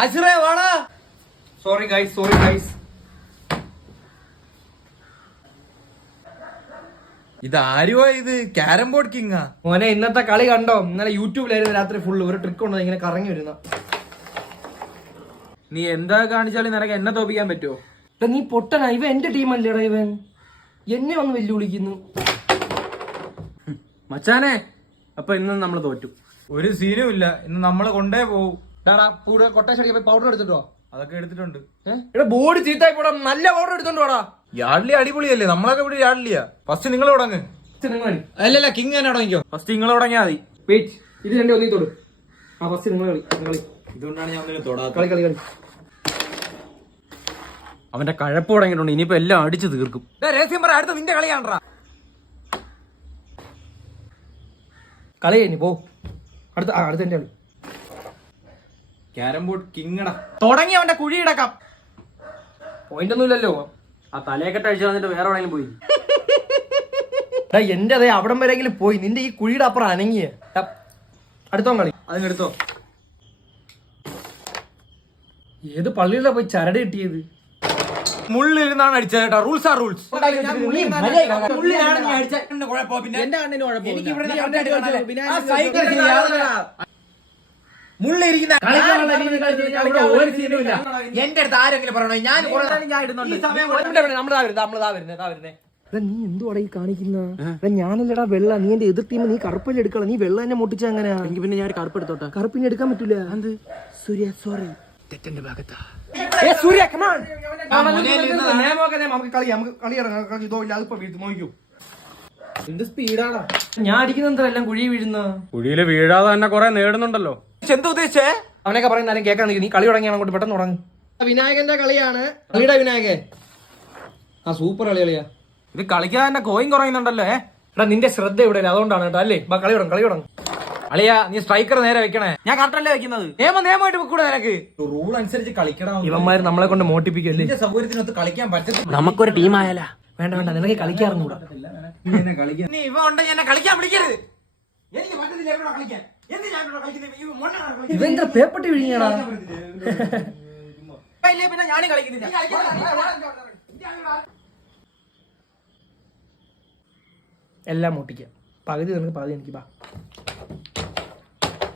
ആശ്രയ വാടാ. Sorry guys. ഇതാരുവാ ഇത്? ക്യാരം ബോർഡ് കിങ്ങാ? മോനെ ഇന്നത്തെ കളി കണ്ടോ? ഇന്നലെ യൂട്യൂബിലായിരുന്നു രാത്രി ഫുള്ള്. ഒരു ട്രിക്ക് ഉണ്ടോ ഇങ്ങനെ കറങ്ങി വരുന്ന. നീ എന്താ കാണിച്ചാലും നിനക്ക് എന്നെ തോപ്പിക്കാൻ പറ്റുമോ? നീ പൊട്ടനാ. ഇവൻ എന്റെ ടീമല്ലേടാ. ഇവൻ എന്നെ വന്ന് വെല്ലുവിളിക്കുന്നു. മച്ചാനെ, അപ്പൊ ഇന്ന് നമ്മൾ തോറ്റു. ഒരു സീനും ഇല്ല. ഇന്ന് നമ്മളെ കൊണ്ടേ പോവും. കൊട്ടേഷൻ അടിക്കാൻ പൗഡർ എടുത്തിട്ടോ? അതൊക്കെ എടുത്തിട്ടുണ്ട്. ബോർഡ് ചീത്തായി പോടാ. നല്ല പൗഡർ എടുത്തോണ്ടോടാ. യാഡ്ലി അടിപൊളിയല്ലേ? നമ്മളൊക്കെ ഇവിടെ യാഡ്ലിയാ. ഫസ്റ്റ് നിങ്ങൾ തുടങ്ങ്. അല്ലല്ല, കിങ് തന്നെ തുടങ്ങിക്കോ. ഫസ്റ്റ് നിങ്ങൾ തുടങ്ങിയാ മതി. വെയിറ്റ്, ഇത് രണ്ടേ ഒന്നീ തൊടു. ഫസ്റ്റ് നിങ്ങൾ കളി. ഇതുകൊണ്ടാണ് ഞാൻ തൊടാത്ത. കളി. അവന്റെ കഴപ്പ് തുടങ്ങിയിട്ടുണ്ട്. ഇനിയിപ്പോ എല്ലാം അടിച്ചു തീർക്കും. രഹസ്യം പറ, അടുത്ത നിന്റെ കളിയാണ്ടാ. കളി കഴിഞ്ഞു പോ. അടുത്ത എന്റെ കളി. ക്യാരം ബോർഡ് കിങ്ങടാ. തുടങ്ങി അവന്റെ കുഴി ഇടക്കാം. പോയിന്റ് ഒന്നും ഇല്ലല്ലോ. ആ തലയൊക്കെ അഴിച്ചു വന്നിട്ട് വേറെ എവിടെയെങ്കിലും പോയി. എന്റെ അതേ അവിടം വരെങ്കിലും പോയി. നിന്റെ ഈ കുഴിയുടെ അപ്പുറം അനങ്ങിയ. അടുത്തോ കളി. അതിനെടുത്തോ. ഏത് പള്ളിയിലാ പോയി ചരട് കിട്ടിയത്? മുള്ളിരുന്നാണ് അടിച്ചത് കേട്ടോ. Rules R rules. മുള്ളിരിക്കുന്ന എന്റെ അടുത്ത് ആരെങ്കിലും പറയണോ? നീ എന്തുവാടാ ഈ കാണിക്കുന്ന? ഞാനല്ലടാ വെള്ള. നീ എന്റെ എതിർ ടീം. നീ കറുപ്പല്ലേ എടുക്കണം. നീ വെള്ള തന്നെ പൊട്ടിച്ച എങ്ങനെയാ? എനിക്ക് പിന്നെ ഞാൻ കറുപ്പ് എടുത്തോട്ടെ. കറുപ്പിനെ എടുക്കാൻ പറ്റൂല. സൂര്യ സോറി, തെറ്റന്റെ ഭാഗത്താ. സൂര്യ കമാൺ. നമുക്ക് കളി ഇറങ്ങാം. ഇതോ ഇല്ല, അതിപ്പോ വീഴ്ത്തു നോക്കൂ. എന്ത് സ്പീഡാടാ ഞാൻ അടിക്കുന്ന എല്ലാം കുഴി വീഴുന്ന. കുഴിയില് വീഴാതെ തന്നെ കൊറേ നേടുന്നുണ്ടല്ലോ. എന്താ ഉദ്ദേശിച്ചേ? അവനൊക്കെ പറയുന്ന ആരും കേൾക്കാൻ. നീ കളി തുടങ്ങിയാണ് അങ്ങോട്ട് പെട്ടെന്ന് തുടങ്ങും. വിനായകന്റെ കളിയാണ്. കളിയുടെ വിനായകൻ. സൂപ്പർ കളിയാ. ഇത് കളിക്കാൻ തന്നെ കോയിൻ കുറയുന്നുണ്ടല്ലോ. എടാ നിന്റെ ശ്രദ്ധ ഇവിടെ അതുകൊണ്ടാണ് കേട്ടോ. അല്ലേ കളി തുടങ്ങും. അളിയാ, നീ സ്ട്രൈക്കർ നേരെ വെക്കണേ. ഞാൻ കറക്റ്റല്ലേ വെക്കുന്നത്. നിയമമായിട്ട് വെക്കൂടെ നിനക്ക്? റൂൾ അനുസരിച്ച് കളിക്കണം. ഇവന്മാര് നമ്മളെ കൊണ്ട് മോട്ടിപ്പിക്കല്ലേ. സൗകര്യത്തിനൊത്ത് കളിക്കാൻ പറ്റത്തില്ല. നമുക്കൊരു ടീം ആയാലാ. വേണ്ട നിനക്ക് കളിക്കാറുണ്ടൂടാ. നീ ഇവ ഉണ്ടെങ്കിൽ എന്നെ കളിക്കാൻ വിളിക്കരുത്. എനിക്ക് പറ്റത്തില്ല എവിടെ കളിക്കാൻ. ഇവന്റെ പേപ്പട്ടി വിഴിഞ്ഞാടാ. പിന്നെ ഞാനും കളിക്കുന്നില്ല. എല്ലാം മോട്ടിക്കാം. പകുതി നിനക്ക് പകുതി എനിക്ക്.